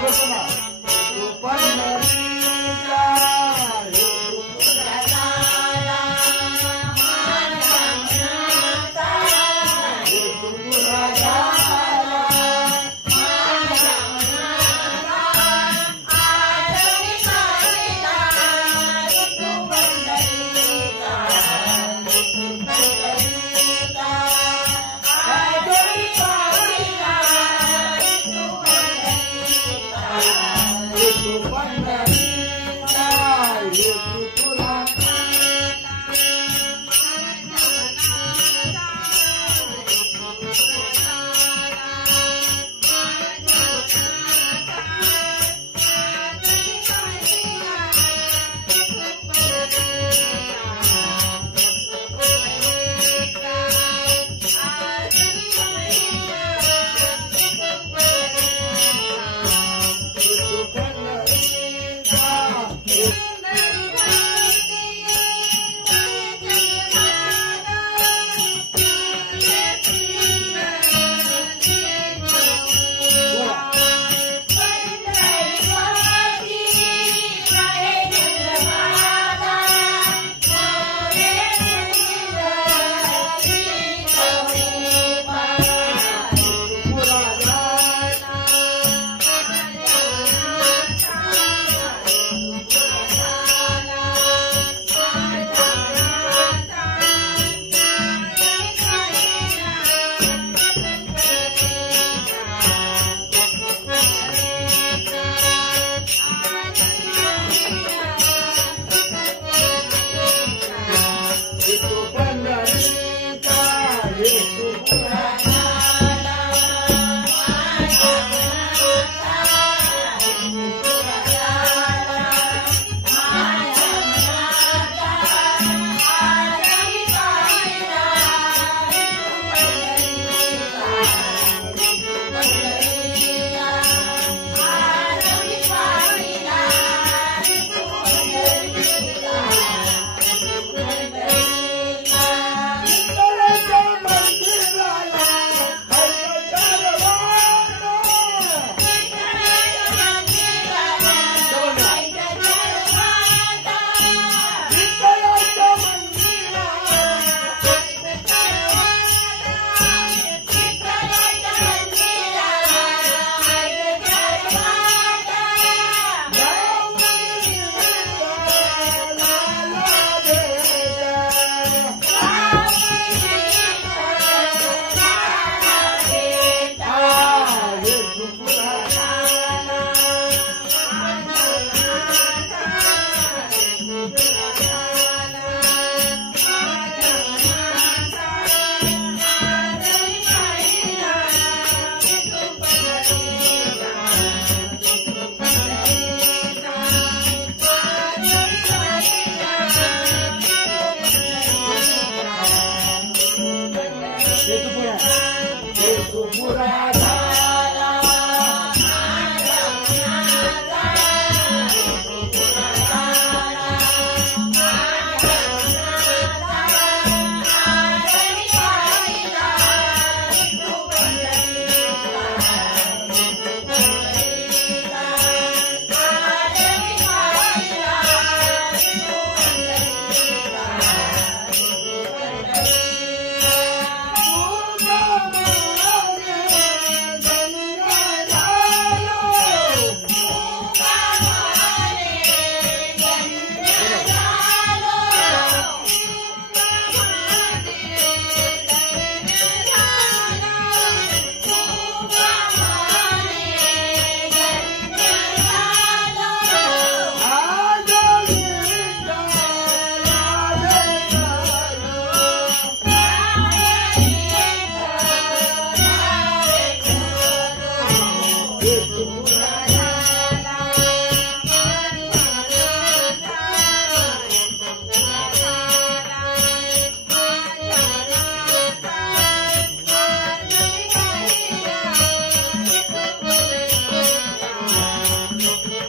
这说什？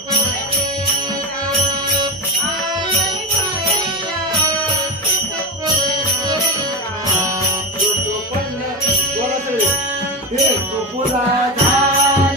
我们的期待爱人会来日子会不再孤